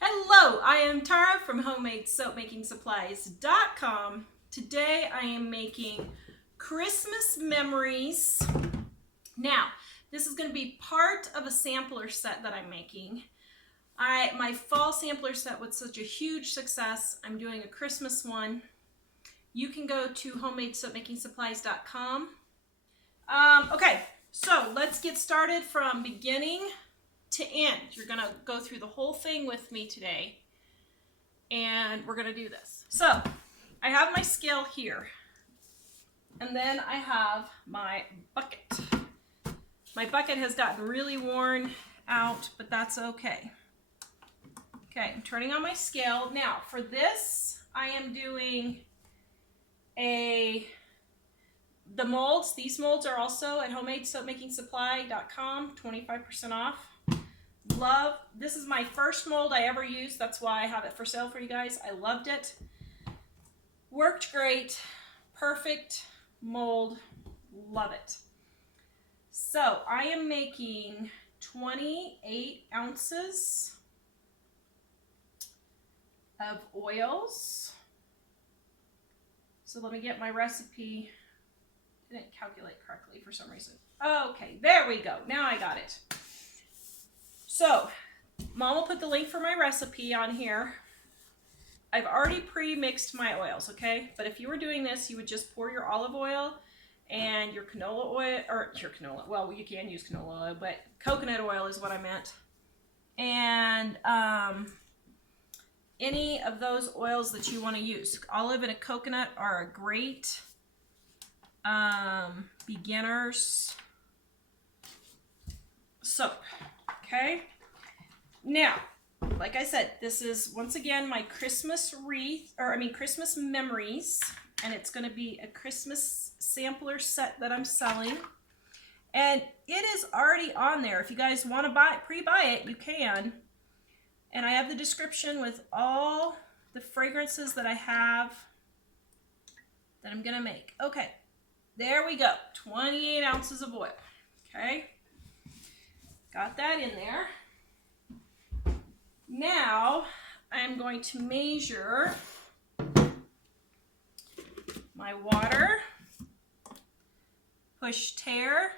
Hello, I am Tara from HomemadeSoapMakingSupplies.com. Today I am making Christmas memories. Now, this is going to be part of a sampler set that I'm making. My fall sampler set was such a huge success. I'm doing a Christmas one. You can go to HomemadeSoapMakingSupplies.com. Okay, so let's get started from beginning to end. You're going to go through the whole thing with me today, and we're going to do this. So I have my scale here, and then I have my bucket. My bucket has gotten really worn out, but that's okay. Okay, I'm turning on my scale. Now for this, I am doing the molds. These molds are also at HomemadeSoapMakingSupply.com, 25% off. Love, this is my first mold I ever used. That's why I have it for sale for you guys. I loved it. Worked great. Perfect mold. Love it. So I am making 28 ounces of oils. So let me get my recipe. I didn't calculate correctly for some reason. Okay, there we go. Now I got it. So, Mom will put the link for my recipe on here. I've already pre-mixed my oils, okay? But if you were doing this, you would just pour your olive oil and your canola oil, or your canola, well, you can use canola oil, but coconut oil is what I meant. And any of those oils that you want to use. Olive and a coconut are a great beginners soap. Okay, now, like I said, this is once again my Christmas Christmas memories, and it's going to be a Christmas sampler set that I'm selling, and it is already on there. If you guys want to pre-buy it, you can, and I have the description with all the fragrances that I have that I'm going to make. Okay, there we go, 28 ounces of oil. Okay. Got that in there. Now I'm going to measure my water, push tear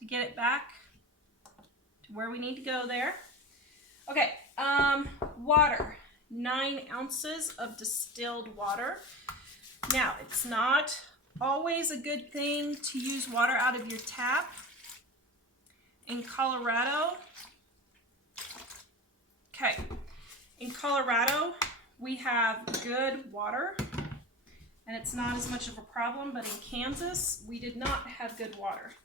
to get it back to where we need to go there. Okay, water, 9 ounces of distilled water. Now, it's not always a good thing to use water out of your tap. In Colorado, we have good water, and it's not as much of a problem, but in Kansas, we did not have good water.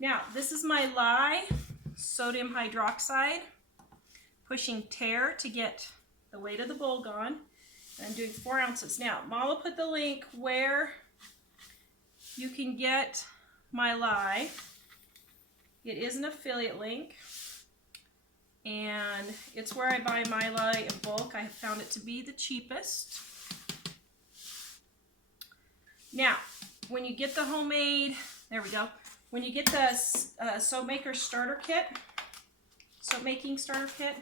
Now, this is my lye, sodium hydroxide, pushing tear to get the weight of the bowl gone, and I'm doing 4 ounces. Now, Mom will put the link where you can get my lye. It is an affiliate link, and it's where I buy my lye in bulk. I have found it to be the cheapest. Now, when you get the homemade, there we go. When you get the soap maker starter kit, soap making starter kit,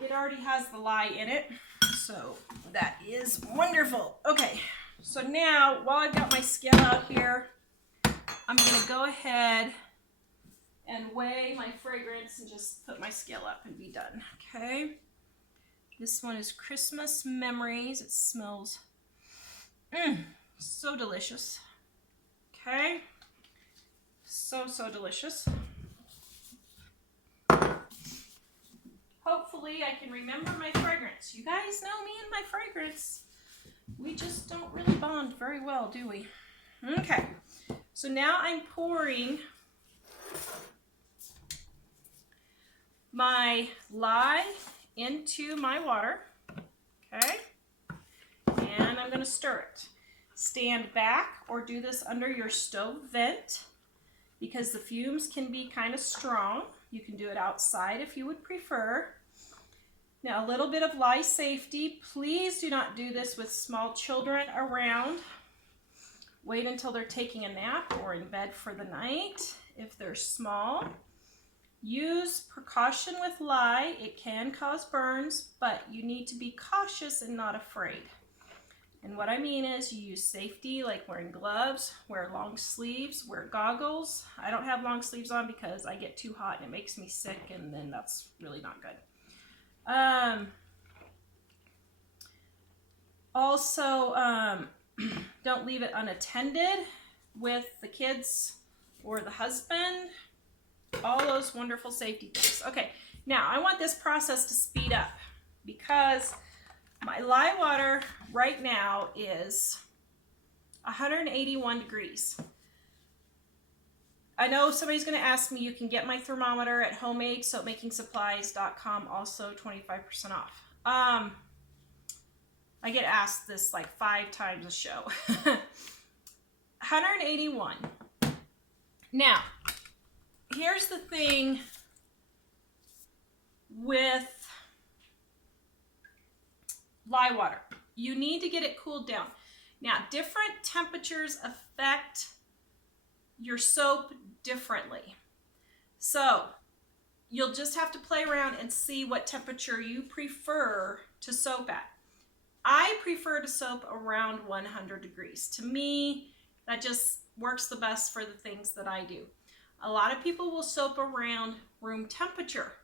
it already has the lye in it, so that is wonderful. Okay, so now while I've got my scale out here, I'm going to go ahead and weigh my fragrance and just put my scale up and be done. Okay. This one is Christmas Memories. It smells so delicious. Okay. So delicious. Hopefully I can remember my fragrance. You guys know me and my fragrance. We just don't really bond very well, do we? Okay. So now I'm pouring my lye into my water, okay? And I'm going to stir it. Stand back or do this under your stove vent because the fumes can be kind of strong. You can do it outside if you would prefer. Now, a little bit of lye safety. Please do not do this with small children around. Wait until they're taking a nap or in bed for the night if they're small. Use precaution with lye. It can cause burns, but you need to be cautious and not afraid. And what I mean is you use safety, like wearing gloves, wear long sleeves, wear goggles. I don't have long sleeves on because I get too hot and it makes me sick, and then that's really not good. Also, don't leave it unattended with the kids or the husband. All those wonderful safety things. Okay, now I want this process to speed up because my lye water right now is 181 degrees. I know somebody's going to ask me, you can get my thermometer at homemadesoapmakingsupplies.com, also 25% off. I get asked this like 5 times a show. 181. Now, here's the thing with lye water. You need to get it cooled down. Now, different temperatures affect your soap differently. So, you'll just have to play around and see what temperature you prefer to soap at. I prefer to soap around 100 degrees. To me, that just works the best for the things that I do. A lot of people will soap around room temperature.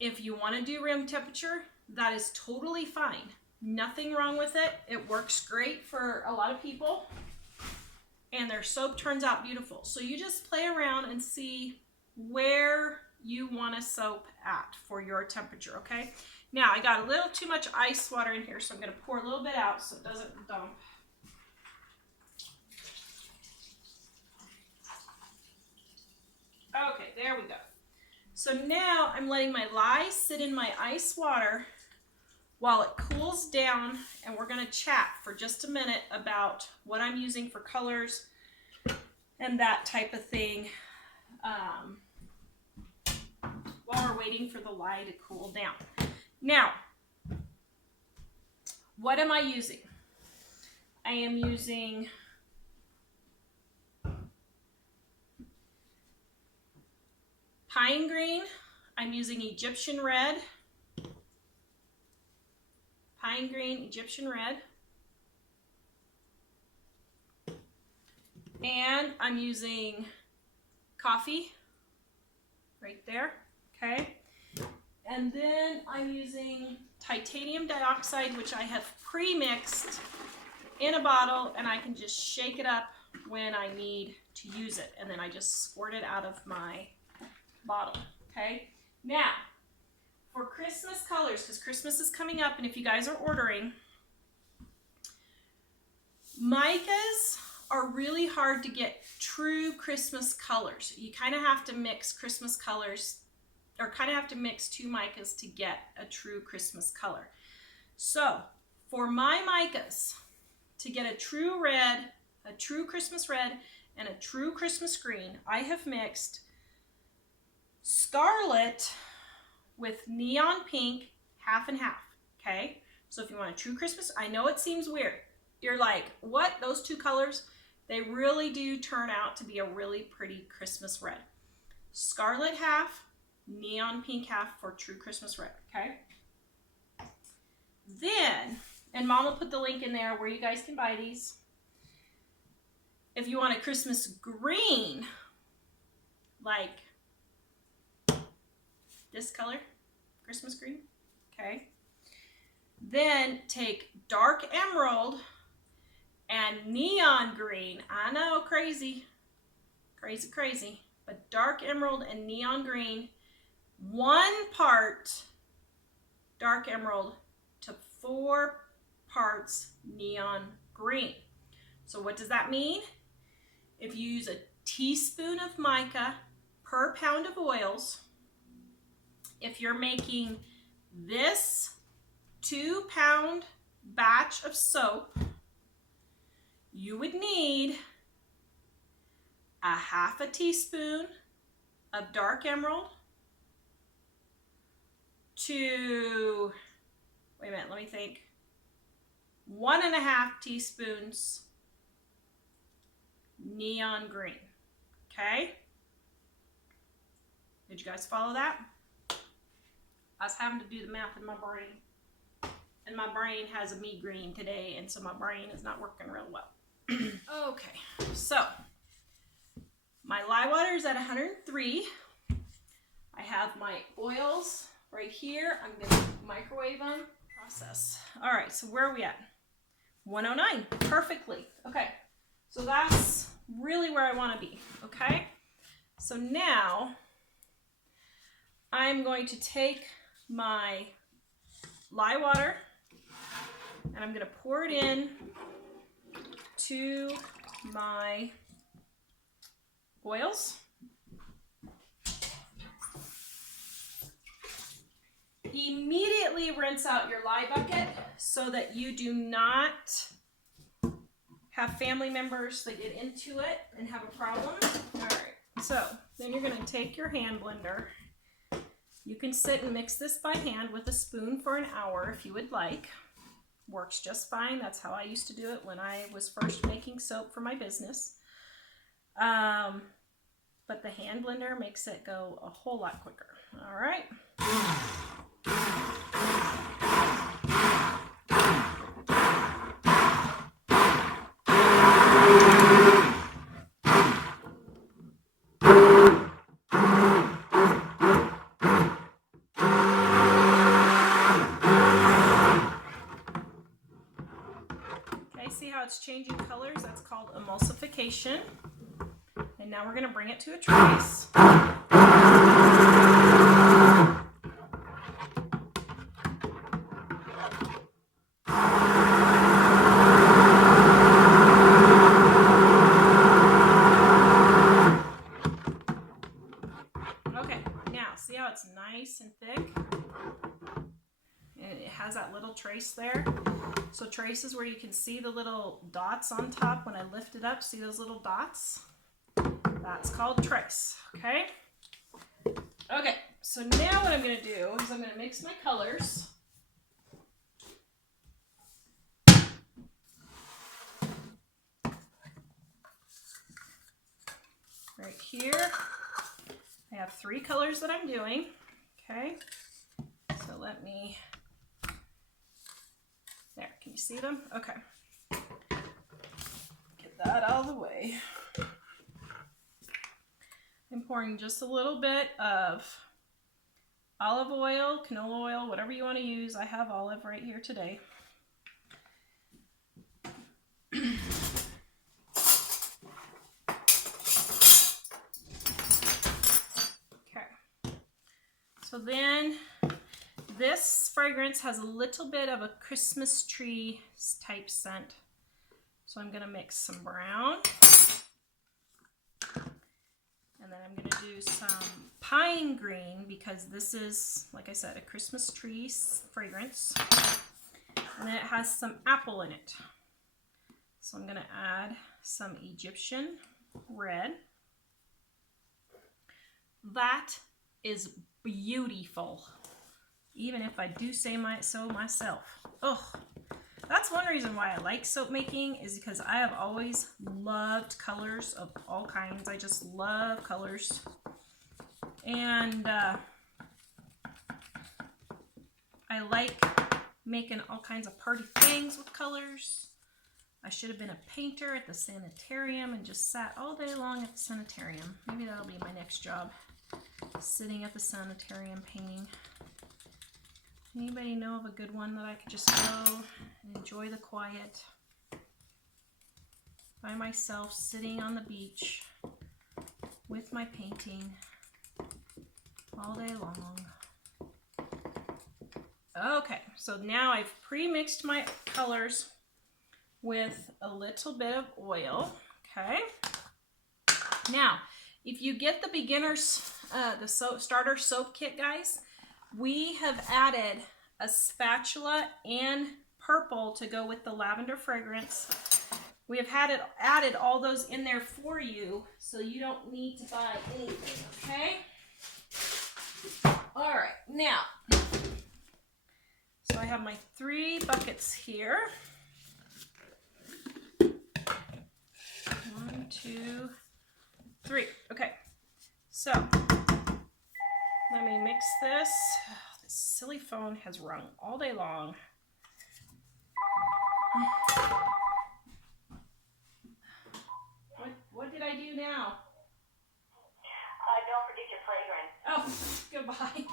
If you want to do room temperature, that is totally fine. Nothing wrong with it. It works great for a lot of people, and their soap turns out beautiful. So you just play around and see where you want to soap at for your temperature, okay? Now, I got a little too much ice water in here, so I'm going to pour a little bit out so it doesn't dump. Okay, there we go. So now I'm letting my lye sit in my ice water while it cools down, and we're going to chat for just a minute about what I'm using for colors and that type of thing while we're waiting for the lye to cool down. Now, what am I using? I am using pine green. I'm using Egyptian red. Pine green, Egyptian red. And I'm using coffee right there, okay? And then I'm using titanium dioxide, which I have pre-mixed in a bottle, and I can just shake it up when I need to use it. And then I just squirt it out of my bottle, okay? Now, for Christmas colors, because Christmas is coming up, and if you guys are ordering, Micas are really hard to get true Christmas colors. You kind of have to mix Christmas colors, or kind of have to mix 2 Micas to get a true Christmas color. So, for my Micas, to get a true red, a true Christmas red, and a true Christmas green, I have mixed scarlet with neon pink, half and half, okay? So if you want a true Christmas, I know it seems weird. You're like, what? Those 2 colors? They really do turn out to be a really pretty Christmas red. Scarlet half, neon pink half for true Christmas red, okay? Then, and Mom will put the link in there where you guys can buy these. If you want a Christmas green, like this color, Christmas green, okay? Then take dark emerald and neon green. I know, crazy, crazy, crazy. But dark emerald and neon green, 1 part dark emerald to 4 parts neon green. So what does that mean? If you use a teaspoon of mica per pound of oils, if you're making this 2-pound batch of soap, you would need a half a teaspoon of dark emerald to, wait a minute, let me think, 1.5 teaspoons neon green, okay? Did you guys follow that? I was having to do the math in my brain. And my brain has a migraine today, and so my brain is not working real well. Okay, so my lye water is at 103. I have my oils right here. I'm going to microwave them. Process. All right, so where are we at? 109, perfectly. Okay, so that's really where I want to be, okay? So now I'm going to take my lye water and I'm going to pour it in to my oils. Immediately rinse out your lye bucket so that you do not have family members that get into it and have a problem. All right, so then you're going to take your hand blender. You can sit and mix this by hand with a spoon for an hour if you would like. Works just fine. That's how I used to do it when I was first making soap for my business. But the hand blender makes it go a whole lot quicker. All right. See how it's changing colors? That's called emulsification. And now we're going to bring it to a trace. Okay, now see how it's nice and thick? And it has that little trace there. So trace is where you can see the little dots on top. When I lift it up, see those little dots? That's called trace, okay? Okay, so now what I'm going to do is I'm going to mix my colors. Right here, I have 3 colors that I'm doing, okay? So let me... There, can you see them? Okay. Get that out of the way. I'm pouring just a little bit of olive oil, canola oil, whatever you want to use. I have olive right here today. Okay. So then this fragrance has a little bit of a Christmas tree type scent. So I'm going to mix some brown. And then I'm going to do some pine green because this is, like I said, a Christmas tree fragrance. And then it has some apple in it. So I'm going to add some Egyptian red. That is beautiful. Even if I do say so myself. Oh, that's one reason why I like soap making, is because I have always loved colors of all kinds. I just love colors. And I like making all kinds of party things with colors. I should have been a painter at the sanitarium and just sat all day long at the sanitarium. Maybe that'll be my next job. Sitting at the sanitarium painting. Anybody know of a good one that I could just go and enjoy the quiet by myself, sitting on the beach with my painting all day long? Okay, so now I've pre-mixed my colors with a little bit of oil, okay? Now, if you get the beginner's, the starter soap kit, guys, we have added a spatula and purple to go with the lavender fragrance. We have added all those in there for you, so you don't need to buy anything, okay? All right, now, so I have my 3 buckets here. 1, 2, 3. Okay, so let me mix this. This silly phone has rung all day long. What did I do now? Don't forget your fragrance. Oh, goodbye.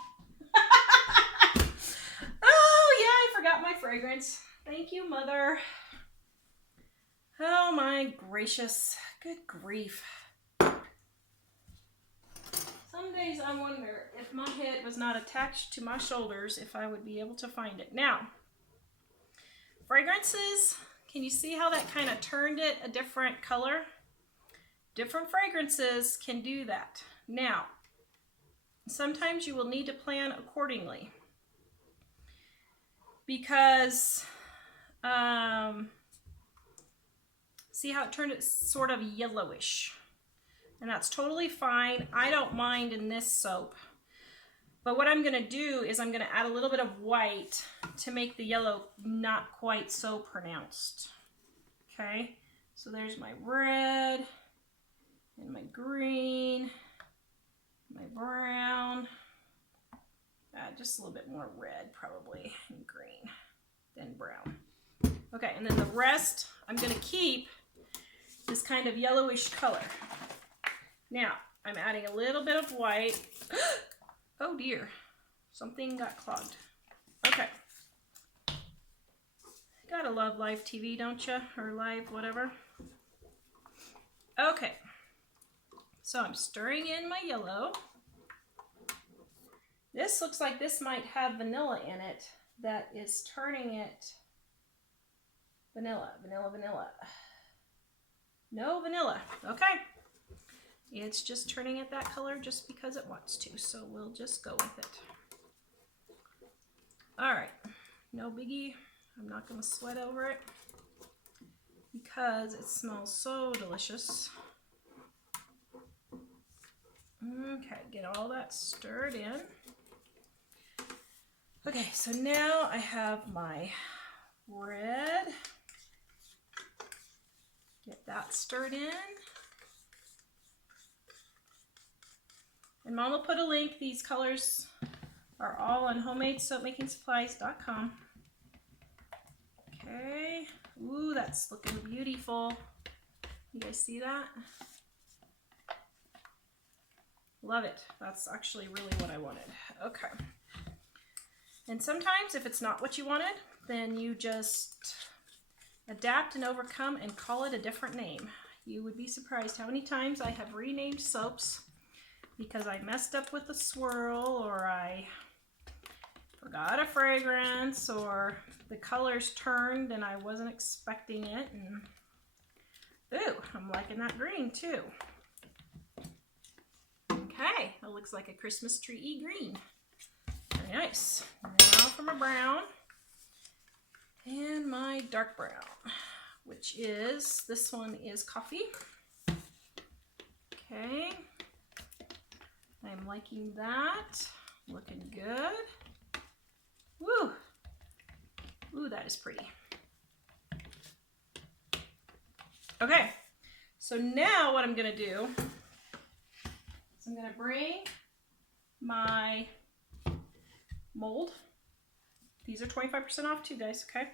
Oh, yeah, I forgot my fragrance. Thank you, Mother. Oh, my gracious. Good grief. Some days I wonder if my head was not attached to my shoulders, if I would be able to find it. Now, fragrances, can you see how that kind of turned it a different color? Different fragrances can do that. Now, sometimes you will need to plan accordingly because see how it turned it sort of yellowish, and that's totally fine. I don't mind in this soap, but what I'm going to do is I'm going to add a little bit of white to make the yellow not quite so pronounced. Okay, so there's my red and my green, my brown, just a little bit more red probably, and green, then brown. Okay, and then the rest I'm going to keep this kind of yellowish color. Now, I'm adding a little bit of white. Oh dear, something got clogged. Okay. Gotta love live TV, don't you? Or live whatever. Okay. So I'm stirring in my yellow. This looks like this might have vanilla in it that is turning it vanilla. No vanilla. Okay. It's just turning it that color just because it wants to, so we'll just go with it. All right. No biggie. I'm not going to sweat over it because it smells so delicious. Okay, get all that stirred in. Okay, so now I have my red. Get that stirred in. And Mom will put a link. These colors are all on homemadesoapmakingsupplies.com. Okay. Ooh, that's looking beautiful. You guys see that? Love it. That's actually really what I wanted. Okay. And sometimes if it's not what you wanted, then you just adapt and overcome and call it a different name. You would be surprised how many times I have renamed soaps because I messed up with a swirl, or I forgot a fragrance, or the colors turned and I wasn't expecting it. And ooh, I'm liking that green too. Okay, it looks like a Christmas tree green. Very nice. Now for my brown and my dark brown, which is, this one is coffee. Okay, I'm liking that. Looking good. Woo! Ooh, that is pretty. Okay, so now what I'm gonna do is I'm gonna bring my mold. These are 25% off too, guys, okay?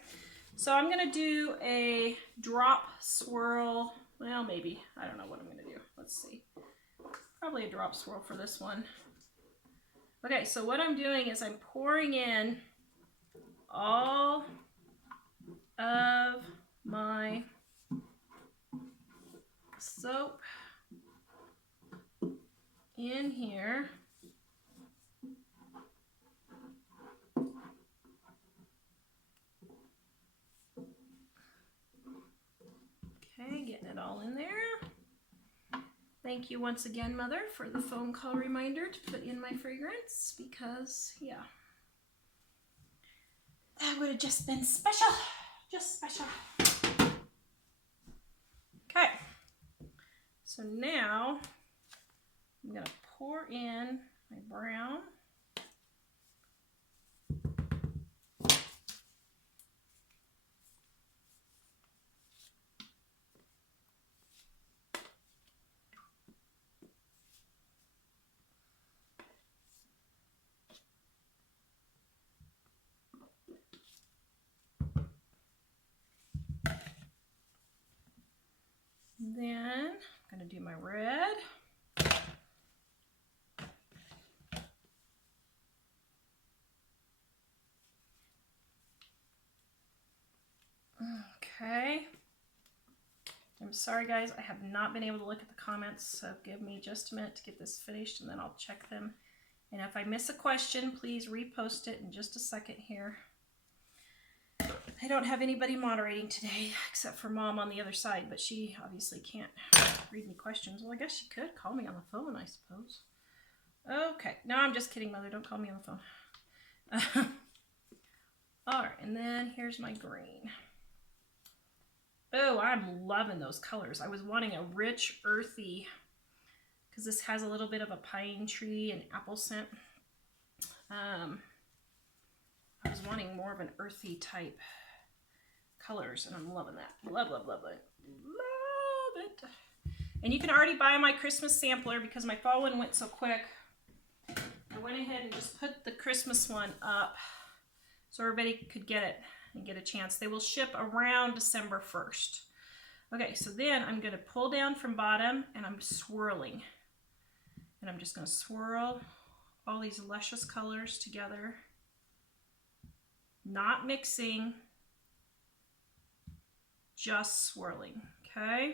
So I'm gonna do a drop swirl. Well, maybe, I don't know what I'm gonna do. Let's see. Probably a drop swirl for this one. Okay, so what I'm doing is I'm pouring in all of my soap in here. Okay, getting it all in there. Thank you once again, Mother, for the phone call reminder to put in my fragrance, because, yeah, that would have just been special. Just special. Okay. So now I'm going to pour in my brown. Okay. I'm sorry, guys. I have not been able to look at the comments, so give me just a minute to get this finished, and then I'll check them. And if I miss a question, please repost it in just a second here. I don't have anybody moderating today, except for Mom on the other side, but she obviously can't read me questions. Well, I guess she could call me on the phone, I suppose. Okay. No, I'm just kidding, Mother. Don't call me on the phone. All right, and then here's my green. Oh, I'm loving those colors. I was wanting a rich, earthy, because this has a little bit of a pine tree and apple scent. I was wanting more of an earthy type colors, and I'm loving that. Love, love, love it. Love it. And you can already buy my Christmas sampler because my fall one went so quick. I went ahead and just put the Christmas one up so everybody could get it and get a chance. They will ship around December 1st. Okay, so then I'm going to pull down from bottom and I'm swirling. And I'm just going to swirl all these luscious colors together. Not mixing, just swirling, okay?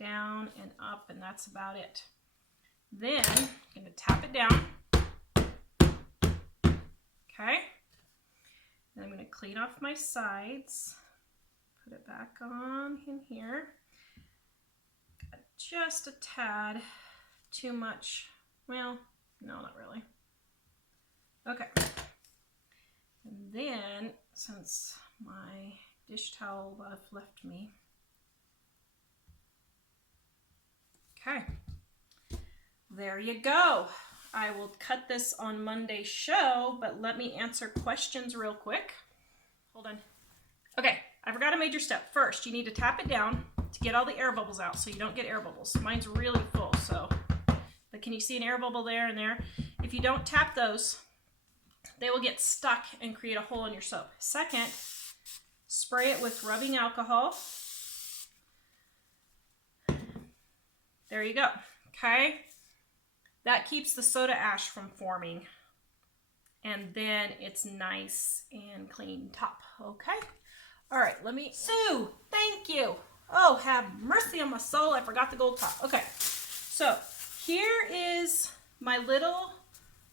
Down and up, and that's about it. Then I'm going to tap it down. Okay? And I'm going to clean off my sides. Put it back on in here. Got just a tad too much. Well, no, not really. Okay. And then, since my dish towel left me. Okay. There you go. I will cut this on Monday's show, but let me answer questions real quick. Hold on. Okay, I forgot a major step. First, you need to tap it down to get all the air bubbles out so you don't get air bubbles. Mine's really full, so. But can you see an air bubble there and there? If you don't tap those, they will get stuck and create a hole in your soap. Second, spray it with rubbing alcohol. There you go. Okay. That keeps the soda ash from forming. And then it's nice and clean top. Okay. All right. Sue, thank you. Oh, have mercy on my soul. I forgot the gold top. Okay. So here is my little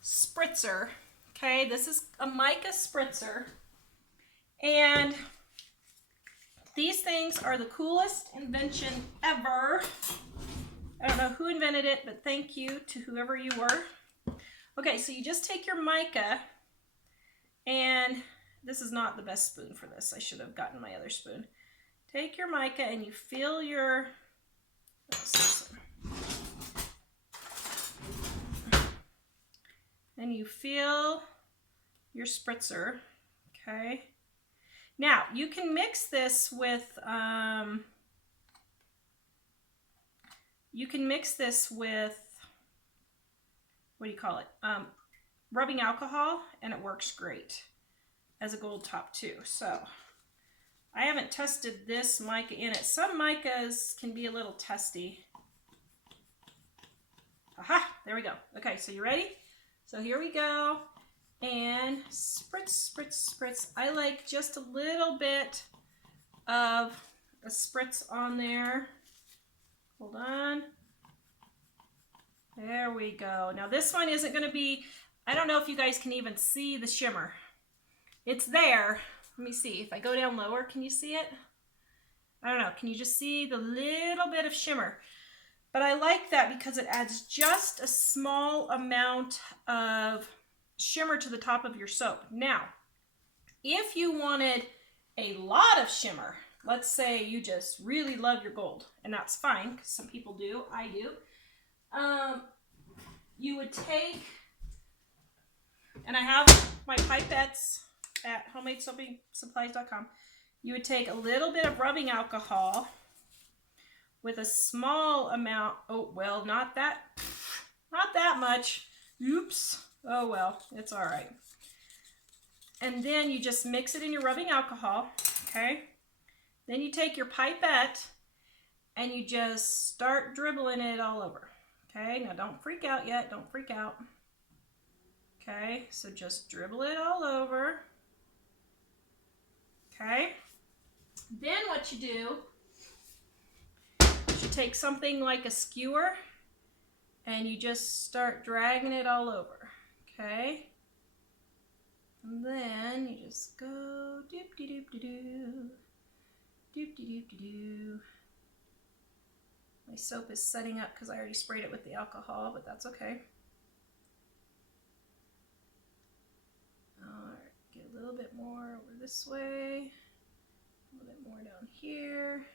spritzer. Okay. This is a mica spritzer. And these things are the coolest invention ever. I don't know who invented it, but thank you to whoever you were. Okay, so you just take your mica, and this is not the best spoon for this. I should have gotten my other spoon. Take your mica and you fill your, and you fill your spritzer, okay? Now, you can mix this with, what do you call it? Rubbing alcohol, and it works great as a gold top too. So I haven't tested this mica in it. Some micas can be a little testy. Aha, there we go. Okay, so you ready? So here we go. And spritz, spritz, spritz. I like just a little bit of a spritz on there. Hold on. There we go. Now this one isn't going to be, I don't know if you guys can even see the shimmer. It's there. Let me see. If I go down lower, can you see it? I don't know. Can you just see the little bit of shimmer? But I like that because it adds just a small amount of shimmer to the top of your soap. Now, if you wanted a lot of shimmer, let's say you just really love your gold, and that's fine, because some people do, I do. You would take, and I have my pipettes at homemadesoapsupplies.com. You would take a little bit of rubbing alcohol with a small amount, oh, well, not that much. Oops. Oh, well, it's all right. And then you just mix it in your rubbing alcohol, okay? Then you take your pipette and you just start dribbling it all over, okay? Now, don't freak out yet. Don't freak out. Okay, so just dribble it all over, okay? Then what you do, you take something like a skewer and you just start dragging it all over, okay? And then you just go doop-de-doop-de-doo, doop-de-doop-de-doo. My soap is setting up because I already sprayed it with the alcohol, but that's okay. All right, get a little bit more over this way, a little bit more down here,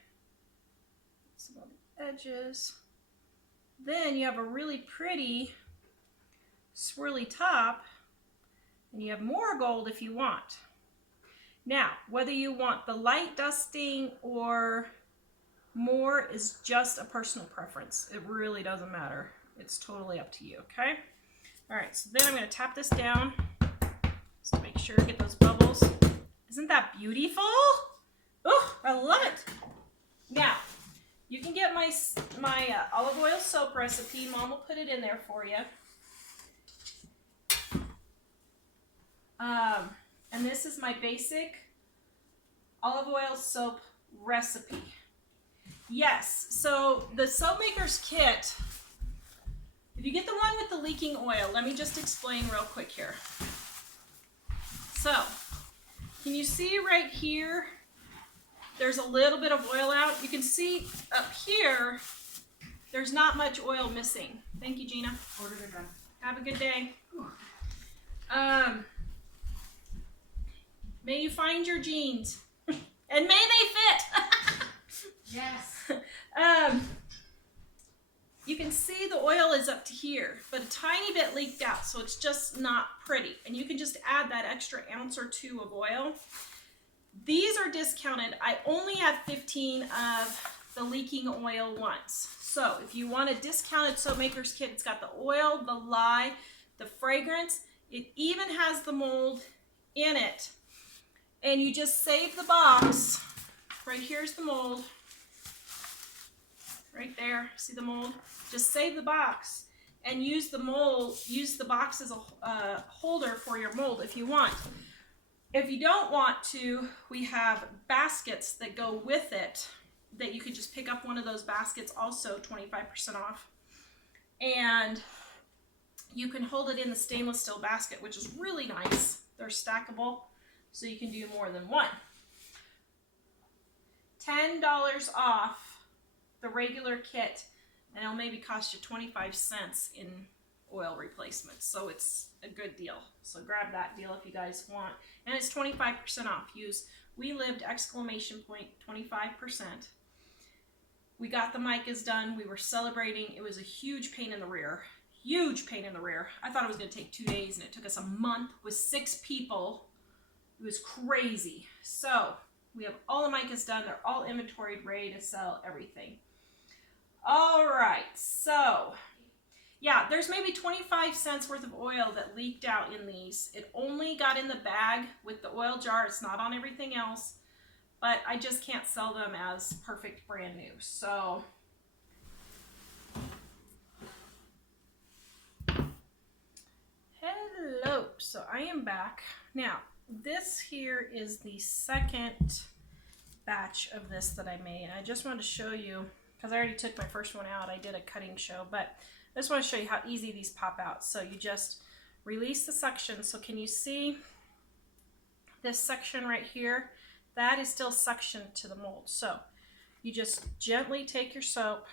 some on the edges. Then you have a really pretty swirly top, and you have more gold if you want. Now, whether you want the light dusting or more is just a personal preference. It really doesn't matter. It's totally up to you, okay? All right, so then I'm going to tap this down just to make sure I get those bubbles. Isn't that beautiful? Oh, I love it. Now, you can get my olive oil soap recipe. Mom will put it in there for you. And this is my basic olive oil soap recipe. Yes, so the soap maker's kit, if you get the one with the leaking oil, let me just explain real quick here. So, can you see right here, there's a little bit of oil out. You can see up here, there's not much oil missing. Thank you, Gina. Ordered it done. Have a good day. May you find your jeans, and may they fit. Yes. You can see the oil is up to here, but a tiny bit leaked out, so it's just not pretty. And you can just add that extra ounce or two of oil. These are discounted. I only have 15 of the leaking oil ones. So if you want a discounted soap maker's kit, it's got the oil, the lye, the fragrance. It even has the mold in it. And you just save the box. Right here's the mold. Right there, see the mold? Just save the box and use the mold, use the box as a holder for your mold if you want. If you don't want to, we have baskets that go with it that you could just pick up one of those baskets, also 25% off. And you can hold it in the stainless steel basket, which is really nice. They're stackable, so you can do more than one. $10 off the regular kit, and it'll maybe cost you 25 cents in oil replacements. So it's a good deal. So grab that deal if you guys want. And it's 25% off. Use We Lived ! 25%. We got the Micas done. We were celebrating. It was a huge pain in the rear. Huge pain in the rear. I thought it was going to take 2 days, and it took us a month with 6 people. It was crazy. So we have all the Micas done. They're all inventoried, ready to sell, everything. All right, so yeah, there's maybe 25 cents worth of oil that leaked out in these. It only got in the bag with the oil jar. It's not on everything else, but I just can't sell them as perfect brand new. So hello, so I am back. Now, this here is the second batch of this that I made. I just wanted to show you, because I already took my first one out. I did a cutting show, but I just want to show you how easy these pop out. So you just release the suction. So can you see this section right here? That is still suctioned to the mold. So you just gently take your soap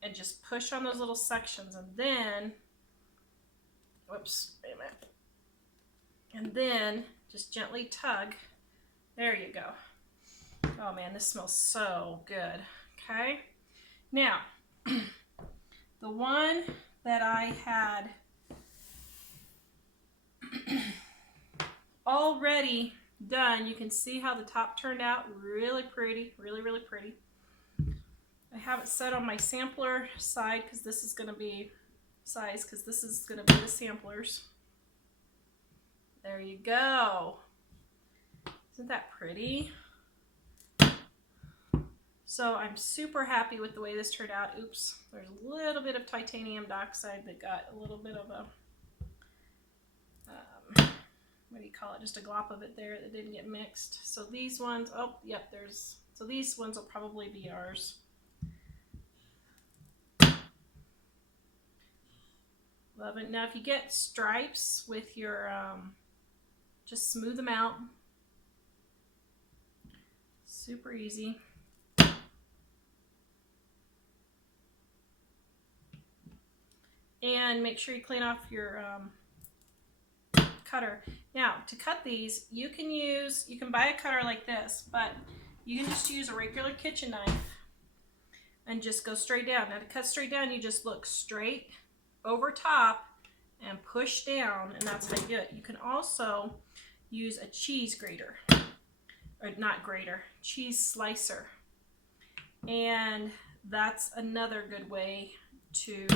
and just push on those little sections, and then, whoops, wait a minute. And then just gently tug. There you go. Oh man, this smells so good. Okay. Now, the one that I had already done, you can see how the top turned out. Really pretty, really, really pretty. I have it set on my sampler side because this is going to be the samplers. There you go. Isn't that pretty? So I'm super happy with the way this turned out. Oops, there's a little bit of titanium dioxide that got a little bit of a, what do you call it, just a glop of it there that didn't get mixed. So these ones, oh, yep, so these ones will probably be ours. Love it. Now if you get stripes with your, just smooth them out. Super easy. And make sure you clean off your cutter. Now to cut these, you can buy a cutter like this, but you can just use a regular kitchen knife and just go straight down. Now to cut straight down, you just look straight over top and push down, and that's how you do it. You can also use a cheese grater, or not grater, cheese slicer, and that's another good way to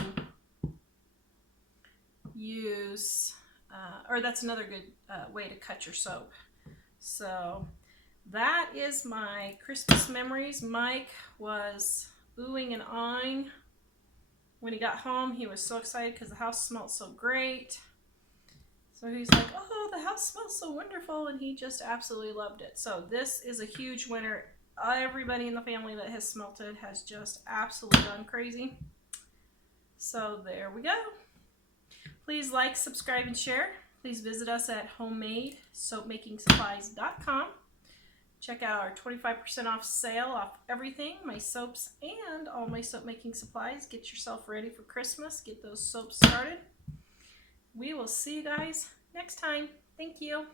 use, or that's another good way to cut your soap. So that is my Christmas memories. Mike was oohing and ahhing when he got home. He was so excited because the house smelled so great. So he's like, oh, the house smells so wonderful, and he just absolutely loved it. So this is a huge winner. Everybody in the family that has smelt it has just absolutely gone crazy. So there we go. Please like, subscribe, and share. Please visit us at homemadesoapmakingsupplies.com. Check out our 25% off sale off everything, my soaps and all my soap making supplies. Get yourself ready for Christmas. Get those soaps started. We will see you guys next time. Thank you.